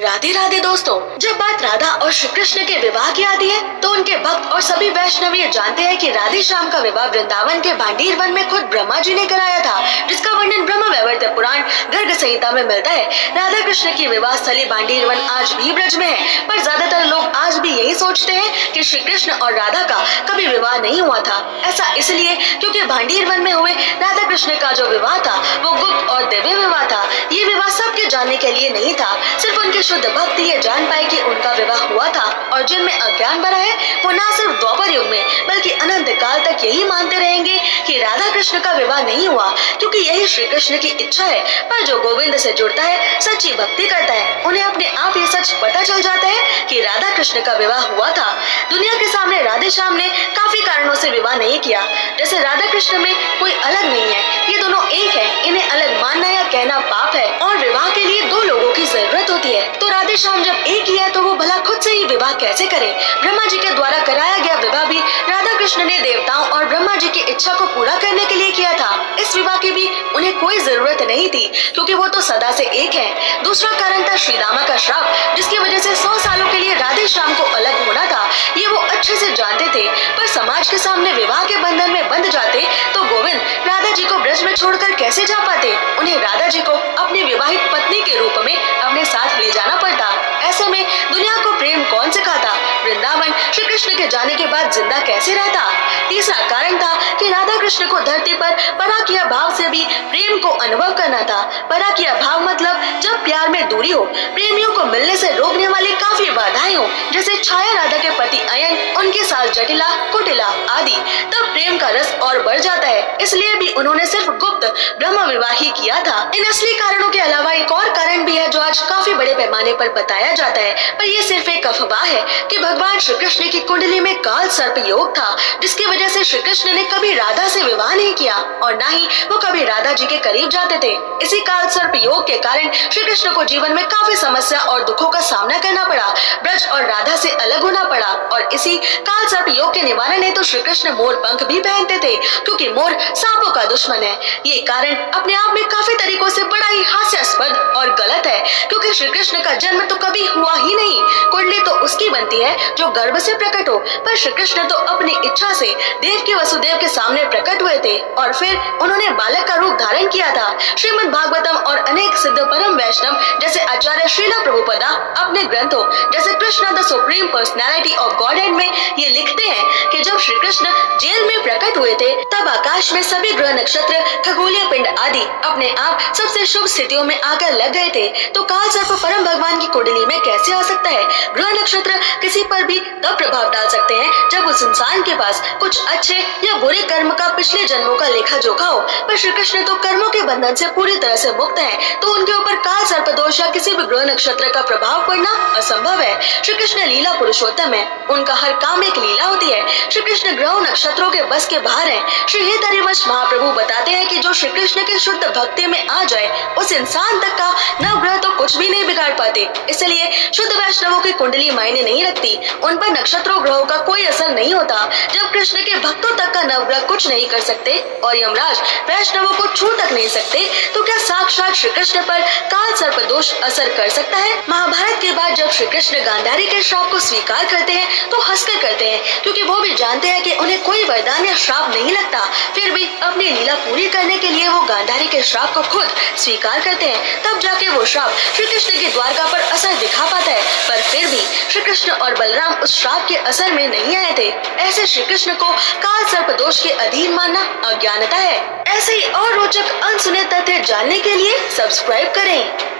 राधे राधे दोस्तों, जब बात राधा और श्री कृष्ण के विवाह की आती है तो उनके भक्त और सभी वैष्णव ये जानते हैं कि राधे श्याम का विवाह वृंदावन के भांडीर वन में खुद ब्रह्मा जी ने कराया था, जिसका वर्णन ब्रह्म वैवर्त पुराण गर्ग संहिता में मिलता है। राधा कृष्ण की विवाह स्थली भांडीर वन आज भी ब्रज में है, पर ज्यादातर लोग आज भी यही सोचते हैं कि श्री कृष्ण और राधा का कभी विवाह नहीं हुआ था। ऐसा इसलिए क्योंकि भांडीर वन में हुए राधा कृष्ण का जो विवाह था वो गुप्त और दिव्य विवाह था। ये विवाह सबके जानने के लिए नहीं था, सिर्फ उनके शुद्ध भक्त ये जान पाए कि उनका विवाह हुआ था। और जिनमें अज्ञान भरा है वो न सिर्फ द्वापर युग में बल्कि अनंत काल तक यही मानते रहेंगे कि राधा कृष्ण का विवाह नहीं हुआ, क्योंकि यही श्री कृष्ण की इच्छा है। पर जो गोविंद से जुड़ता है, सच्ची भक्ति करता है, उन्हें अपने आप ये सच पता चल जाता है कि राधा कृष्ण का विवाह हुआ था। दुनिया के सामने राधे श्याम ने काफी कारणों से विवाह नहीं किया, जैसे राधा कृष्ण में कोई अलग नहीं है, ये दोनों एक है, इन्हें अलग मानना या कहना पाप है और विवाह के लिए दो लोगों की जरूरत होती है। तो राधे श्याम जब एक ही है तो वो भला खुद से ही विवाह कैसे करें? ब्रह्मा जी के द्वारा कराया गया विवाह भी राधा कृष्ण ने देवताओं और ब्रह्मा जी की इच्छा को पूरा करने के लिए किया था। इस विवाह की भी उन्हें कोई जरूरत नहीं थी, क्योंकि वो तो सदा से एक है। दूसरा कारण था श्रीदामा का श्राप, जिसकी वजह से 100 सालों के लिए राधे श्याम को अलग होना था। ये वो अच्छे से जानते थे, पर समाज के सामने विवाह के बंधन में बंध जाते तो गोविंद राधा जी को ब्रज में छोड़कर कैसे जा पाते? उन्हें राधा जी को अपनी विवाहित पत्नी के रूप में अपने साथ ले जाना पड़ता। ऐसे में दुनिया को प्रेम कौन सिखाता? वृंदावन श्री कृष्ण के जाने के बाद जिंदा कैसे रहता? तीसरा कारण था कि राधा कृष्ण को धरती पर पराकिया भाव से भी प्रेम को अनुभव करना था। पराकिया भाव मतलब जब प्यार में दूरी हो, प्रेमियों को मिलने से रोकने वाली काफी बाधाएं हो, जैसे छाया राधा के पति अयन, उनके साथ जटिला, कुटिला आदि, तब प्रेम का रस और बढ़ जाता है। इसलिए भी उन्होंने सिर्फ गुप्त ब्रह्म विवाह ही किया था। इन असली कारणों के अलावा एक और कारण भी है जो आज काफी बड़े पैमाने पर बताया जाता है, पर यह सिर्फ एक अफवाह है कि भगवान श्री कृष्ण की कुंडली में काल सर्प योग था, जिसकी वजह से श्री कृष्ण ने कभी राधा से विवाह नहीं किया और न ही वो कभी राधा जी के करीब जाते थे। इसी काल सर्प योग के कारण श्री कृष्ण को जीवन में काफी समस्या और दुखों का सामना करना पड़ा, ब्रज और राधा से अलग होना पड़ा। और इसी काल सर्प योग के निवारण हेतु श्री कृष्ण मोर पंख भी पहनते थे, क्योंकि मोर सांपों का दुश्मन है। ये कारण अपने आप में काफी तरीकों से बड़ा ही हास्यास्पद और गलत है, क्योंकि श्री कृष्ण का जन्म तो कभी हुआ ही नहीं। कुंडली तो उसकी बनती है जो गर्भ से प्रकट हो, पर श्री कृष्ण तो अपनी इच्छा से देव के वसुदेव के सामने प्रकट हुए थे और फिर उन्होंने बालक का रूप धारण किया था। श्रीमद् भागवतम और अनेक सिद्ध परम वैष्णव जैसे आचार्य श्रीला प्रभुपदा अपने ग्रंथों जैसे Krishna the supreme personality of godhead में ये लिखते हैं कि जब श्री कृष्ण जेल में प्रकट हुए थे तब आकाश में सभी ग्रह नक्षत्र, खगोलीय पिंड आदि अपने आप सबसे शुभ स्थितियों में आकर लग गए थे। तो काल सर्प परम भगवान की कुंडली में कैसे आ सकता है? ग्रह नक्षत्र किसी पर भी तब प्रभाव डाल सकते हैं जब उस इंसान के पास कुछ अच्छे या बुरे कर्म का पिछले जन्मों का लेखा जोखा हो, पर श्री कृष्ण तो कर्मों के बंधन से पूरी तरह से मुक्त हैं, तो उनके ऊपर काल सर्प दोष या किसी भी ग्रह नक्षत्र का प्रभाव पड़ना असंभव है। श्री कृष्ण लीला पुरुषोत्तम है, उनका हर काम एक लीला होती है। श्री कृष्ण ग्रह नक्षत्रों के बस के बाहर है। श्री हेतरिवश महाप्रभु बताते हैं कि जो श्री कृष्ण के शुद्ध भक्ति में आ जाए उस इंसान तक का नवग्रह तो कुछ भी नहीं बिगाड़ पाते। इसलिए शुद्ध वैष्णवों की कुंडली मायने नहीं रखती, उन पर नक्षत्रों ग्रहों का कोई असर नहीं होता। जब कृष्ण के भक्तों तक का नवग्रह कुछ नहीं कर सकते और यमराज वैष्णवों को छू तक नहीं सकते, तो क्या साक्षात श्री कृष्ण पर काल सर्प दोष असर कर सकता है? महाभारत के बाद जब श्री कृष्ण गांधारी के श्राप को स्वीकार करते हैं तो हंसकर करते हैं, क्योंकि वो भी जानते हैं कि उन्हें कोई वरदान या श्राप नहीं लगता। फिर भी अपनी लीला पूरी करने के लिए वो गांधारी के श्राप को खुद स्वीकार करते हैं, तब जाके वो श्राप श्री कृष्ण की द्वारका पर असर दिखा पाता है। पर फिर भी श्री कृष्ण और बलराम उस श्राप के असर में नहीं आए थे। ऐसे श्री कृष्ण को काल सर्प दोष के अधीन मानना अज्ञानता है। ऐसे ही और रोचक अनसुने तथ्य जानने के लिए सब्सक्राइब करें।